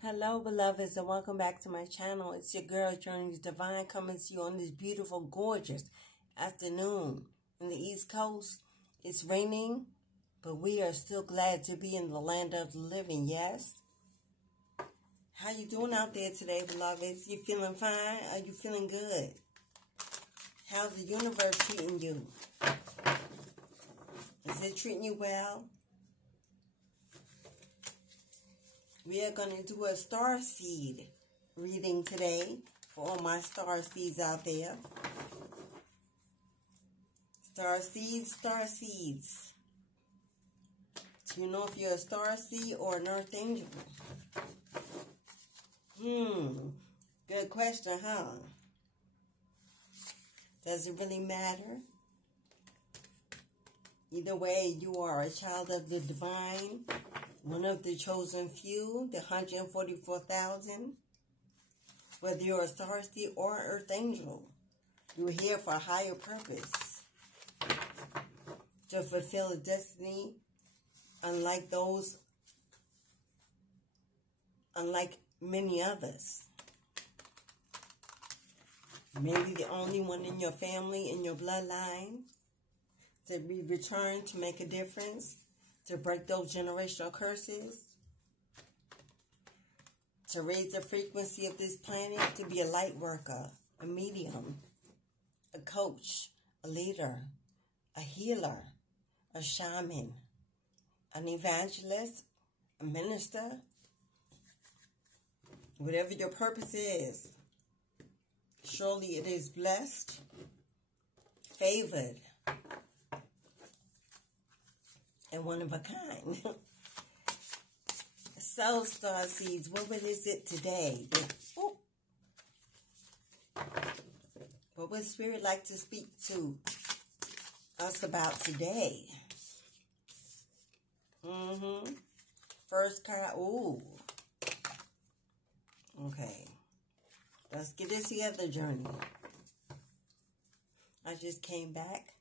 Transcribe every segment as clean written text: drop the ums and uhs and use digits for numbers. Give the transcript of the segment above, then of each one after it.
Hello, beloveds, and welcome back to my channel. It's your girl, Journeys Divine, coming to you on this beautiful, gorgeous afternoon. In the East Coast, it's raining, but we are still glad to be in the land of the living, yes? How you doing out there today, beloveds? You feeling fine? Are you feeling good? How's the universe treating you? Is it treating you well? We are going to do a star seed reading today for all my star seeds out there. Star seeds, star seeds. Do you know if you're a star seed or an earth angel? Good question, huh? Does it really matter? Either way, you are a child of the divine. One of the chosen few, the 144,000. Whether you're a star seed or an earth angel, you're here for a higher purpose. To fulfill a destiny unlike many others. Maybe the only one in your family, in your bloodline, to be returned to make a difference. To break those generational curses, to raise the frequency of this planet, to be a light worker, a medium, a coach, a leader, a healer, a shaman, an evangelist, a minister, whatever your purpose is. Surely it is blessed, favored, and one of a kind. So, star seeds, what is it today? What would Spirit like to speak to us about today? First card. Ooh. Okay. Let's get this together, Journey. I just came back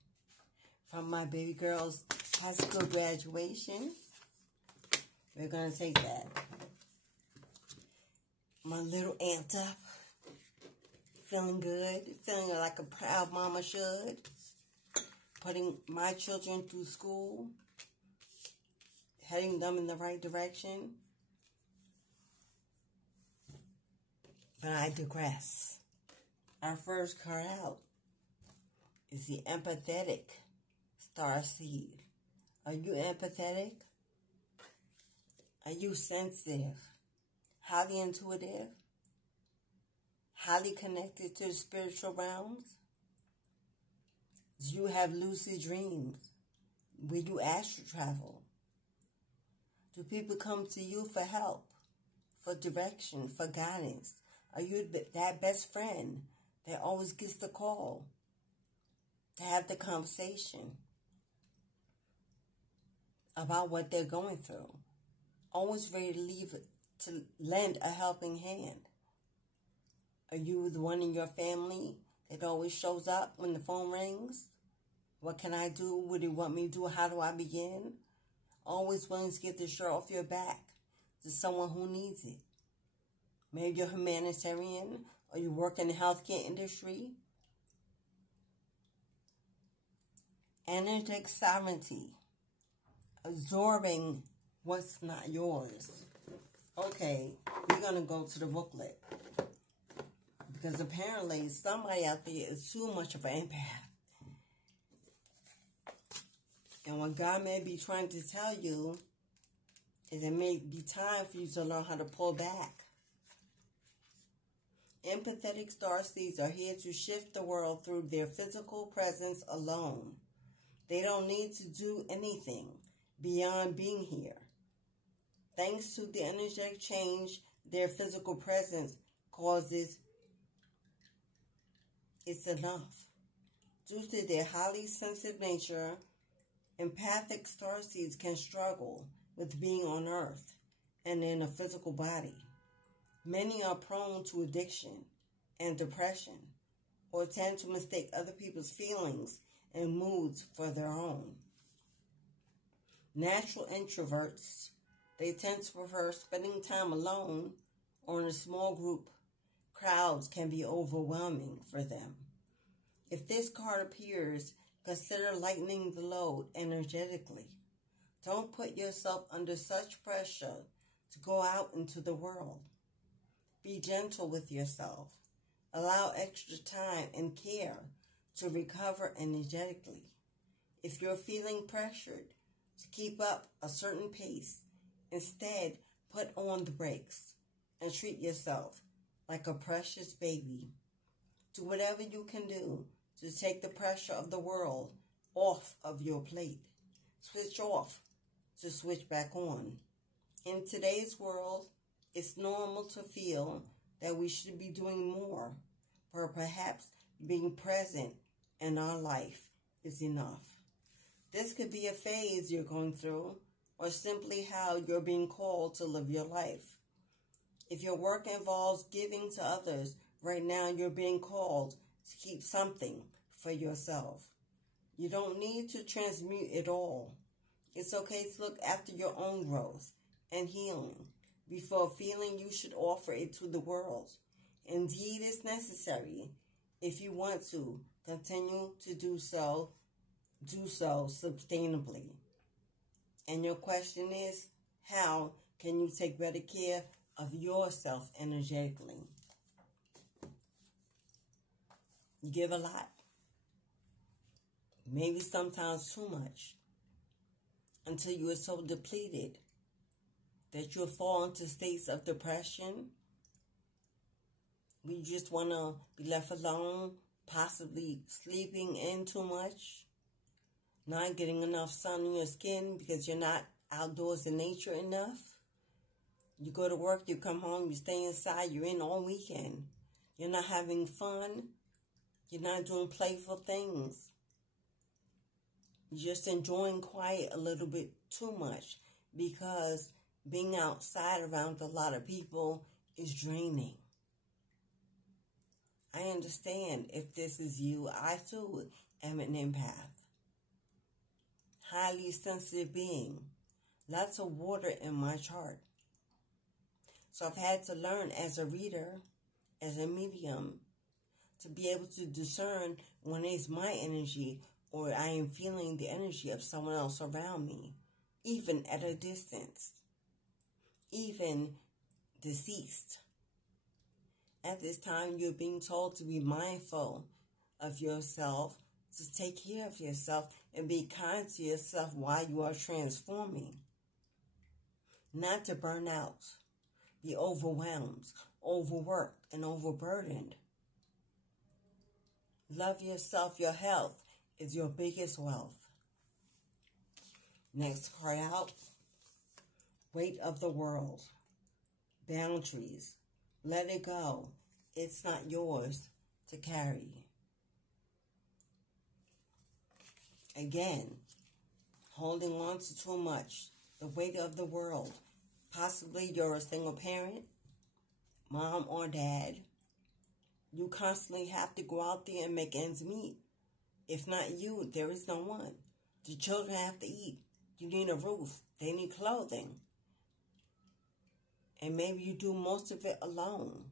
from my baby girl's high school graduation. We're going to take that. My little aunt up. Feeling good. Feeling like a proud mama should. Putting my children through school. Heading them in the right direction. But I digress. Our first card out is the empathetic star seed. Are you empathetic? Are you sensitive? Highly intuitive? Highly connected to the spiritual realms? Do you have lucid dreams? Will you astral travel? Do people come to you for help, for direction, for guidance? Are you that best friend that always gets the call to have the conversation about what they're going through? Always ready to lend a helping hand. Are you the one in your family that always shows up when the phone rings? What can I do? What do you want me to do? How do I begin? Always willing to get the shirt off your back to someone who needs it. Maybe you're humanitarian or you work in the healthcare industry. Energetic sovereignty. Absorbing what's not yours. Okay, we're going to go to the booklet. Because apparently somebody out there is too much of an empath. And what God may be trying to tell you is it may be time for you to learn how to pull back. Empathetic star seeds are here to shift the world through their physical presence alone. They don't need to do anything beyond being here. Thanks to the energetic change their physical presence causes, it's enough. Due to their highly sensitive nature, empathic starseeds can struggle with being on Earth and in a physical body. Many are prone to addiction and depression, or tend to mistake other people's feelings and moods for their own. Natural introverts, they tend to prefer spending time alone or in a small group, crowds can be overwhelming for them. If this card appears, consider lightening the load energetically. Don't put yourself under such pressure to go out into the world. Be gentle with yourself. Allow extra time and care to recover energetically. If you're feeling pressured to keep up a certain pace, instead put on the brakes and treat yourself like a precious baby. Do whatever you can do to take the pressure of the world off of your plate. Switch off to switch back on. In today's world, it's normal to feel that we should be doing more, or perhaps being present in our life is enough. This could be a phase you're going through, or simply how you're being called to live your life. If your work involves giving to others, right now you're being called to keep something for yourself. You don't need to transmute it all. It's okay to look after your own growth and healing before feeling you should offer it to the world. Indeed, it's necessary. If you want to continue to do so sustainably. And your question is, how can you take better care of yourself energetically? You give a lot. Maybe sometimes too much. Until you are so depleted that you'll fall into states of depression. We just want to be left alone, possibly sleeping in too much, not getting enough sun on your skin because you're not outdoors in nature enough. You go to work, you come home, you stay inside, you're in all weekend. You're not having fun. You're not doing playful things. You're just enjoying quiet a little bit too much because being outside around a lot of people is draining. I understand if this is you. I too am an empath. Highly sensitive being. Lots of water in my chart. So I've had to learn as a reader, as a medium, to be able to discern when it's my energy or I am feeling the energy of someone else around me, even at a distance, even deceased. At this time, you're being told to be mindful of yourself, to take care of yourself, and be kind to yourself while you are transforming. Not to burn out, be overwhelmed, overworked, and overburdened. Love yourself. Your health is your biggest wealth. Next card out. Weight of the world. Boundaries. Let it go. It's not yours to carry. Again, holding on to too much. The weight of the world. Possibly you're a single parent, mom or dad. You constantly have to go out there and make ends meet. If not you, there is no one. The children have to eat. You need a roof. They need clothing. And maybe you do most of it alone,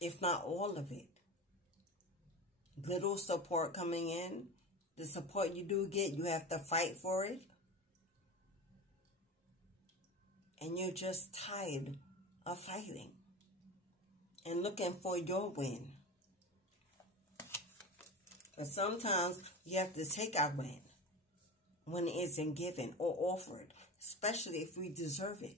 if not all of it. Little support coming in. The support you do get, you have to fight for it. And you're just tired of fighting and looking for your win. But sometimes you have to take our win when it isn't given or offered, especially if we deserve it.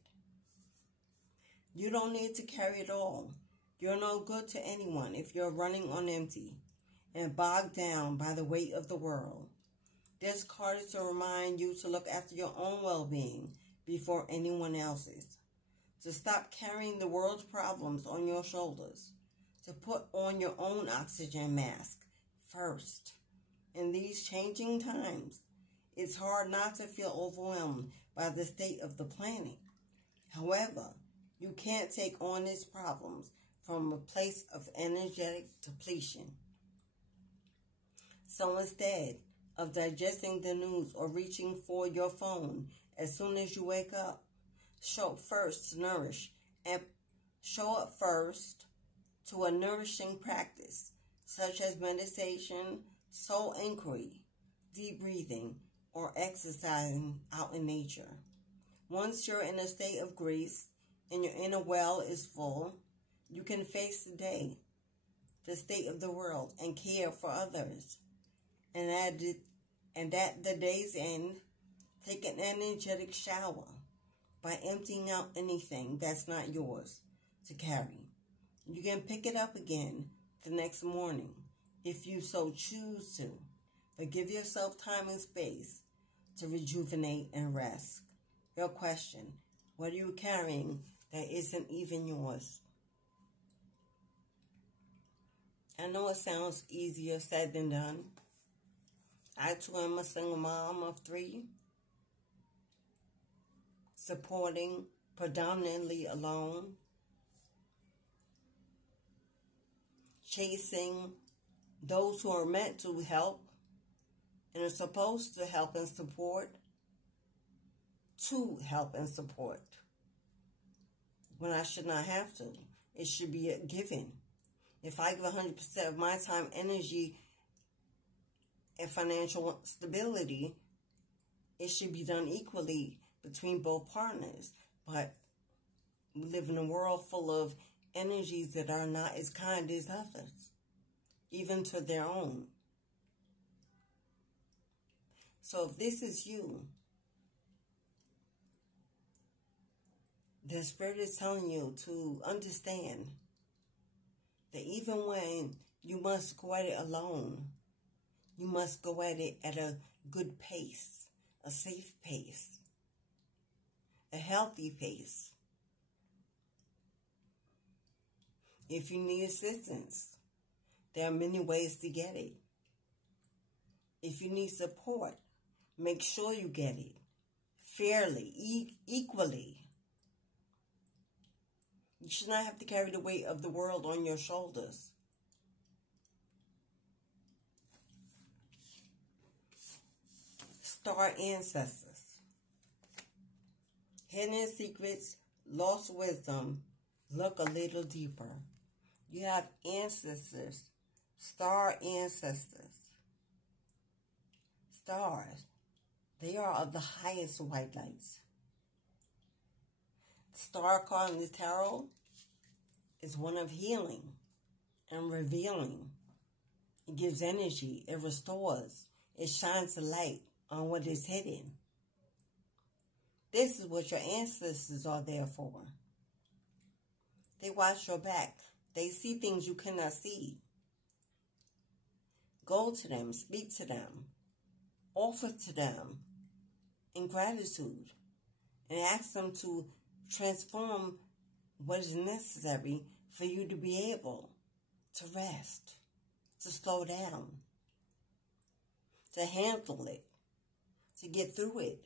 You don't need to carry it all. You're no good to anyone if you're running on empty and bogged down by the weight of the world. This card is to remind you to look after your own well-being before anyone else's, to stop carrying the world's problems on your shoulders, to put on your own oxygen mask first. In these changing times, it's hard not to feel overwhelmed by the state of the planet. However, you can't take on these problems from a place of energetic depletion. So instead of digesting the news or reaching for your phone as soon as you wake up, show first to nourish and Show up first to a nourishing practice, such as meditation, soul inquiry, deep breathing, or exercising out in nature. Once you're in a state of grace and your inner well is full, you can face the day, the state of the world, and care for others. And at the day's end, take an energetic shower by emptying out anything that's not yours to carry. You can pick it up again the next morning if you so choose to, but give yourself time and space to rejuvenate and rest. Your question: what are you carrying that isn't even yours? I know it sounds easier said than done. I too am a single mom of 3, supporting predominantly alone, chasing those who are meant to help and are supposed to help and support, when I should not have to. It should be a given. If I give 100% of my time, energy, and financial stability, it should be done equally between both partners. But we live in a world full of energies that are not as kind as others, even to their own. So if this is you, the Spirit is telling you to understand that even when you must go at it alone, you must go at it at a good pace, a safe pace, a healthy pace. If you need assistance, there are many ways to get it. If you need support, make sure you get it fairly, equally. You should not have to carry the weight of the world on your shoulders. Star ancestors. Hidden secrets, lost wisdom. Look a little deeper. You have ancestors, star ancestors. Stars, they are of the highest white lights. The star card in the tarot is one of healing and revealing. It gives energy, it restores, it shines a light on what is hidden. This is what your ancestors are there for. They watch your back. They see things you cannot see. Go to them, speak to them, offer to them in gratitude, and ask them to transform what is necessary for you to be able to rest, to slow down, to handle it, to get through it.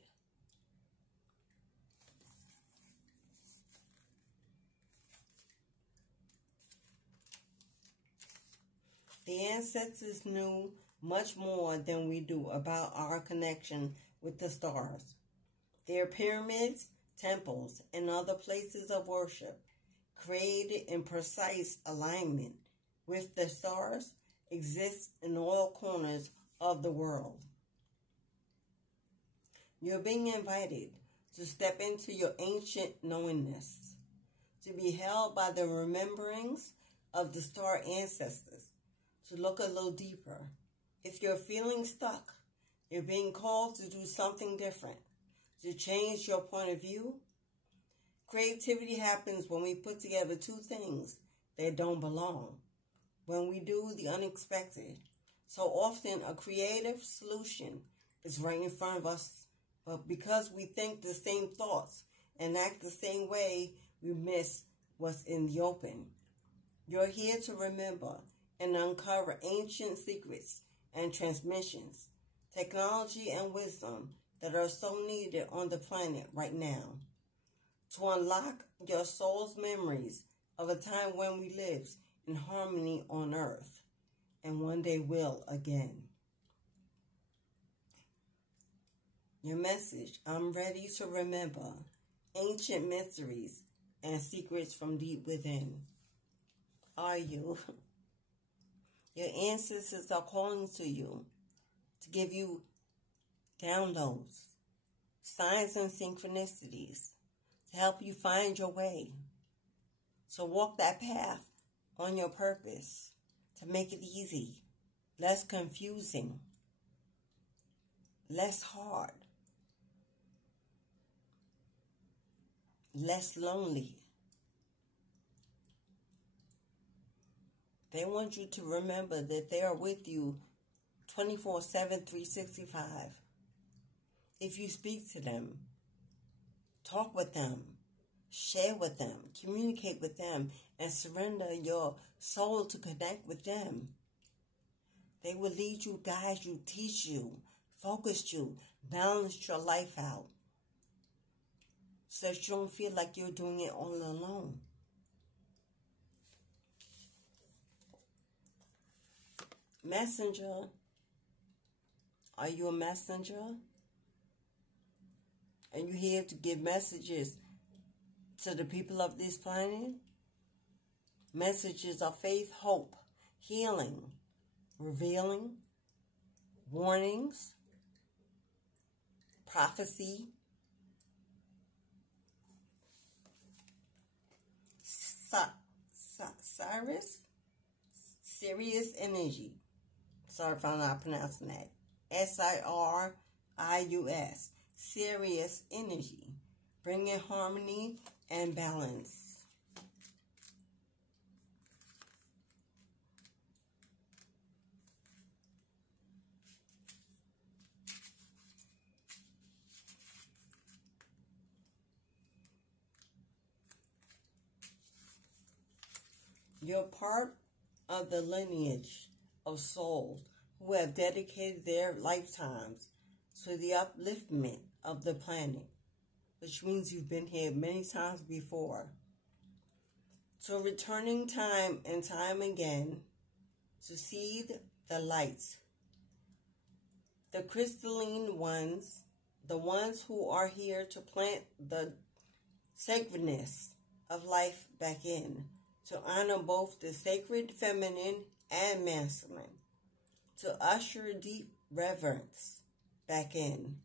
The ancestors knew much more than we do about our connection with the stars. Their pyramids, temples, and other places of worship, created in precise alignment with the stars, exist in all corners of the world. You're being invited to step into your ancient knowingness, to be held by the rememberings of the star ancestors, to look a little deeper. If you're feeling stuck, you're being called to do something different, to change your point of view. Creativity happens when we put together two things that don't belong, when we do the unexpected. So often a creative solution is right in front of us, but because we think the same thoughts and act the same way, we miss what's in the open. You're here to remember and uncover ancient secrets and transmissions, technology and wisdom that are so needed on the planet right now, to unlock your soul's memories of a time when we lived in harmony on earth, and one day will again. Your message: I'm ready to remember ancient mysteries and secrets from deep within? Are you? Your ancestors are calling to you to give you downloads, signs and synchronicities to help you find your way. So walk that path on your purpose to make it easy, less confusing, less hard, less lonely. They want you to remember that they are with you 24/7, 365. If you speak to them, talk with them, share with them, communicate with them, and surrender your soul to connect with them, they will lead you, guide you, teach you, focus you, balance your life out so that you don't feel like you're doing it all alone. Messenger. Are you a messenger? Are you here to give messages to the people of this planet? Messages of faith, hope, healing, revealing, warnings, prophecy, Sirius energy. Sorry if I'm not pronouncing that. Sirius. Sirius energy. Bringing harmony and balance. You're part of the lineage of souls who have dedicated their lifetimes to the upliftment of the planet, which means you've been here many times before. So returning time and time again to seed the lights, the crystalline ones, the ones who are here to plant the sacredness of life back in, to honor both the sacred feminine and masculine, to usher deep reverence back in.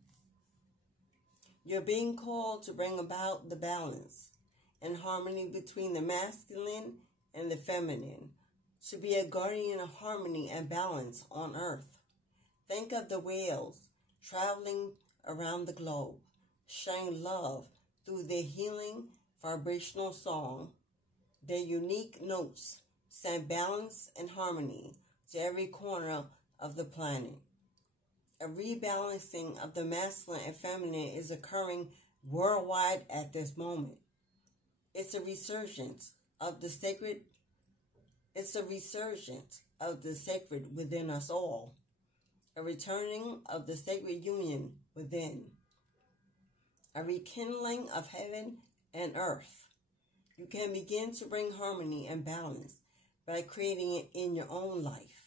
You're being called to bring about the balance and harmony between the masculine and the feminine, to be a guardian of harmony and balance on earth. Think of the whales traveling around the globe, sharing love through their healing vibrational song. Their unique notes send balance and harmony to every corner of the planet. A rebalancing of the masculine and feminine is occurring worldwide at this moment. It's a resurgence of the sacred. It's a resurgence of the sacred within us all. A returning of the sacred union within. A rekindling of heaven and earth. You can begin to bring harmony and balance by creating it in your own life.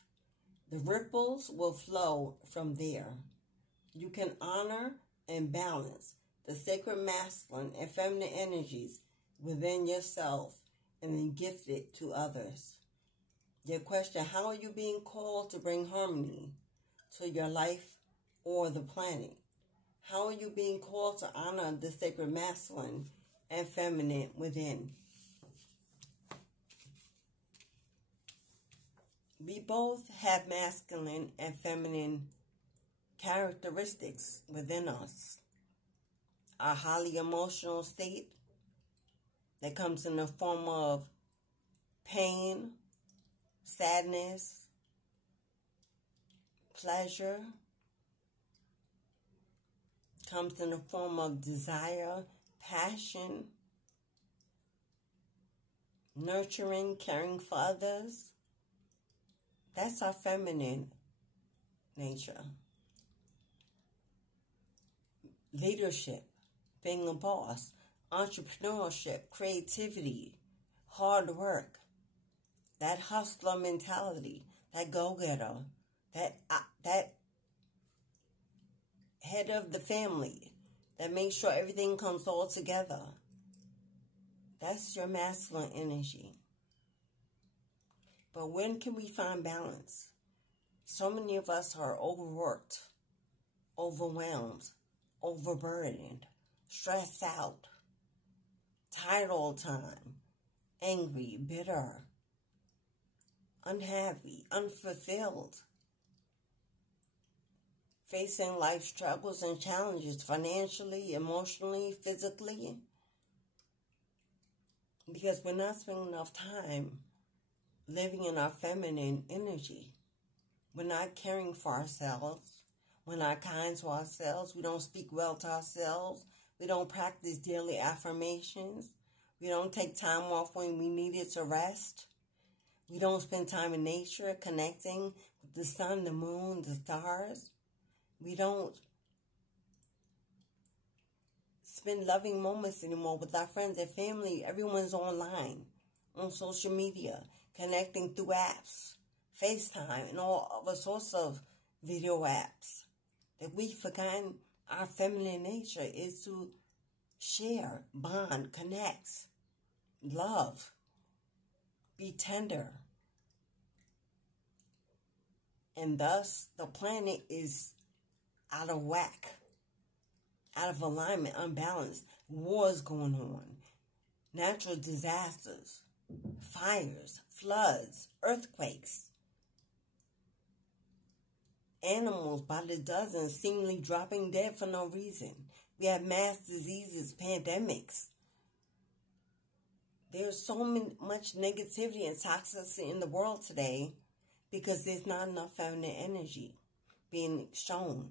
The ripples will flow from there. You can honor and balance the sacred masculine and feminine energies within yourself and then gift it to others. Your question, how are you being called to bring harmony to your life or the planet? How are you being called to honor the sacred masculine and feminine within? We both have masculine and feminine characteristics within us. Our highly emotional state that comes in the form of pain, sadness, pleasure, comes in the form of desire, passion, nurturing, caring for others. That's our feminine nature. Leadership, being a boss, entrepreneurship, creativity, hard work, that hustler mentality, that go-getter, that head of the family, that makes sure everything comes all together. That's your masculine energy. But when can we find balance? So many of us are overworked, overwhelmed, overburdened, stressed out, tired all the time, angry, bitter, unhappy, unfulfilled, facing life's troubles and challenges financially, emotionally, physically, because we're not spending enough time living in our feminine energy. We're not caring for ourselves. We're not kind to ourselves. We don't speak well to ourselves. We don't practice daily affirmations. We don't take time off when we need it to rest. We don't spend time in nature connecting with the sun, the moon, the stars. We don't spend loving moments anymore with our friends and family. Everyone's online, on social media, connecting through apps, FaceTime, and all other sorts of video apps. That we've forgotten our feminine nature is to share, bond, connect, love, be tender. And thus, the planet is out of whack, out of alignment, unbalanced. Wars going on, natural disasters, fires, floods, earthquakes. Animals by the dozens seemingly dropping dead for no reason. We have mass diseases, pandemics. There's so much negativity and toxicity in the world today because there's not enough feminine energy being shown.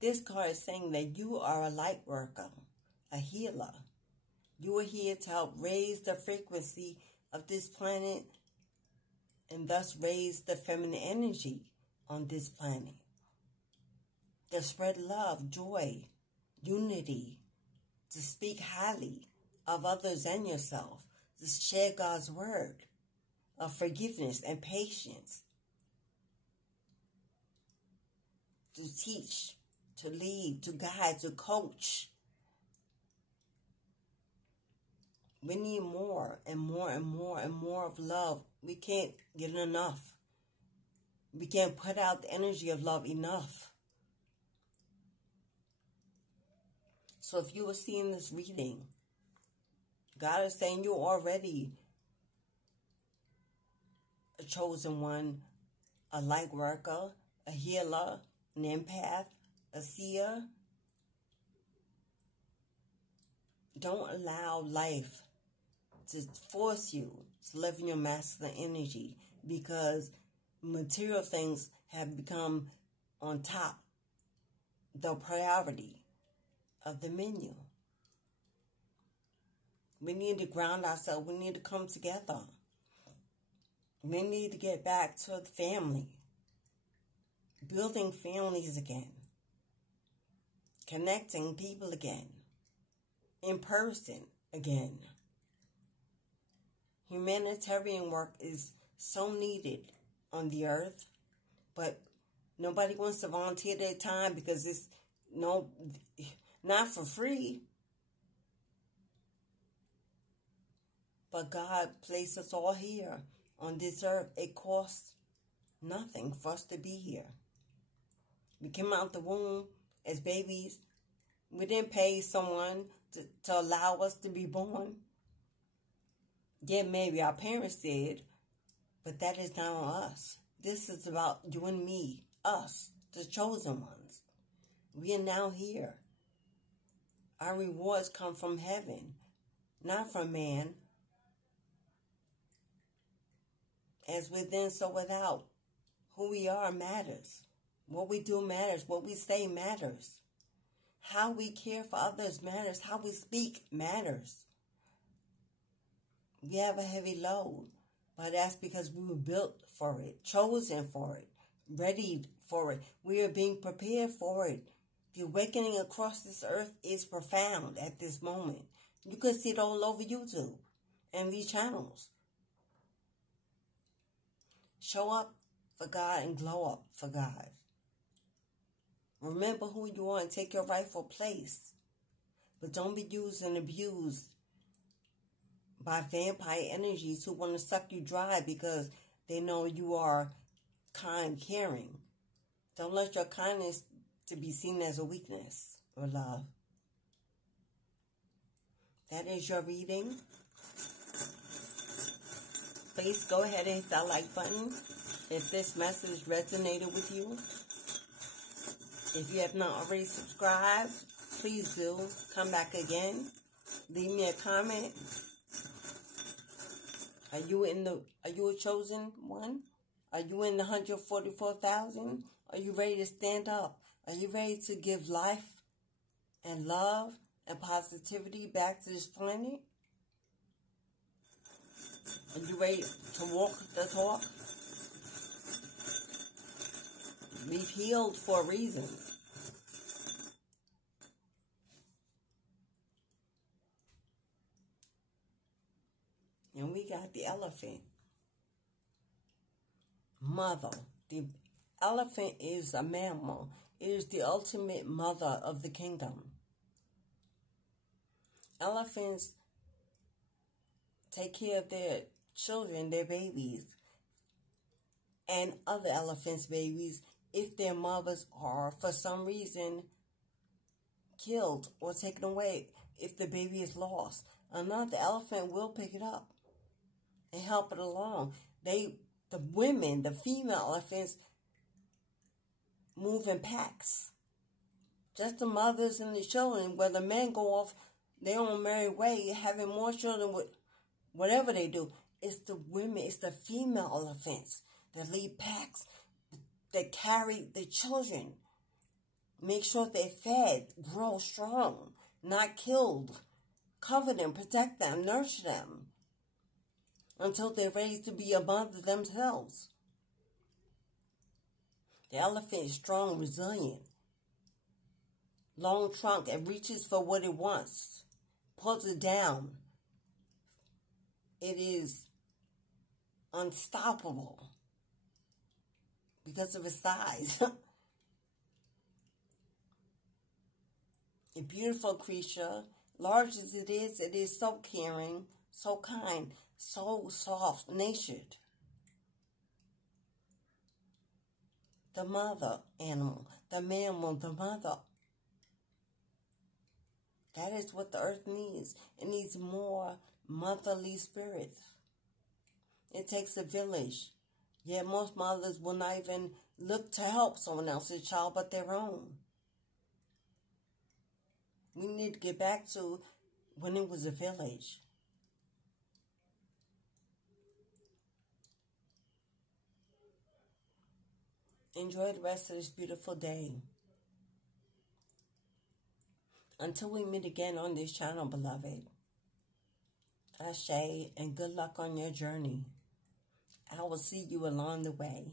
This card is saying that you are a light worker, a healer. You are here to help raise the frequency of this planet and thus raise the feminine energy on this planet. To spread love, joy, unity, to speak highly of others and yourself, to share God's word of forgiveness and patience, to teach, to lead, to guide, to coach. We need more and more and more and more of love. We can't get enough. We can't put out the energy of love enough. So if you were seeing this reading, God is saying you're already a chosen one, a light worker, a healer, an empath, a seer. Don't allow life to force you to live in your masculine energy because material things have become on top, the priority of the menu. We need to ground ourselves. We need to come together. We need to get back to the family, building families again, connecting people again, in person again. Humanitarian work is so needed on the earth, but nobody wants to volunteer their time because it's not for free. But God placed us all here on this earth. It costs nothing for us to be here. We came out the womb as babies. We didn't pay someone to allow us to be born. Yeah, maybe our parents did, but that is not on us. This is about you and me, us, the chosen ones. We are now here. Our rewards come from heaven, not from man. As within, so without. Who we are matters. What we do matters. What we say matters. How we care for others matters. How we speak matters. We have a heavy load, but that's because we were built for it, chosen for it, ready for it. We are being prepared for it. The awakening across this earth is profound at this moment. You can see it all over YouTube and these channels. Show up for God and glow up for God. Remember who you are and take your rightful place. But don't be used and abused by vampire energies who want to suck you dry because they know you are kind, caring. Don't let your kindness to be seen as a weakness or love. That is your reading. Please go ahead and hit that like button if this message resonated with you. If you have not already subscribed, please do. Come back again. Leave me a comment. Are you a chosen one? Are you in the 144,000? Are you ready to stand up? Are you ready to give life and love and positivity back to this planet? Are you ready to walk the talk? We've healed for a reason. And we got the elephant. Mother. The elephant is a mammal. It is the ultimate mother of the kingdom. Elephants take care of their children, their babies, and other elephants' babies if their mothers are, for some reason, killed or taken away, if the baby is lost. Another elephant will pick it up and help it along. The women, the female elephants, move in packs. Just the mothers and the children, where the men go off their own merry way, having more children with whatever they do. It's the women, it's the female elephants that lead packs, that carry the children. Make sure they're fed, grow strong, not killed. Cover them, protect them, nurture them until they're ready to be a mother themselves. The elephant is strong, resilient, long trunk, and reaches for what it wants, pulls it down. It is unstoppable because of its size. A beautiful creature, large as it is so caring, so kind, so soft-natured. The mother animal, the mammal, the mother. That is what the earth needs. It needs more motherly spirits. It takes a village. Yet most mothers will not even look to help someone else's child but their own. We need to get back to when it was a village. Enjoy the rest of this beautiful day. Until we meet again on this channel, beloved. Ashe, and good luck on your journey. I will see you along the way.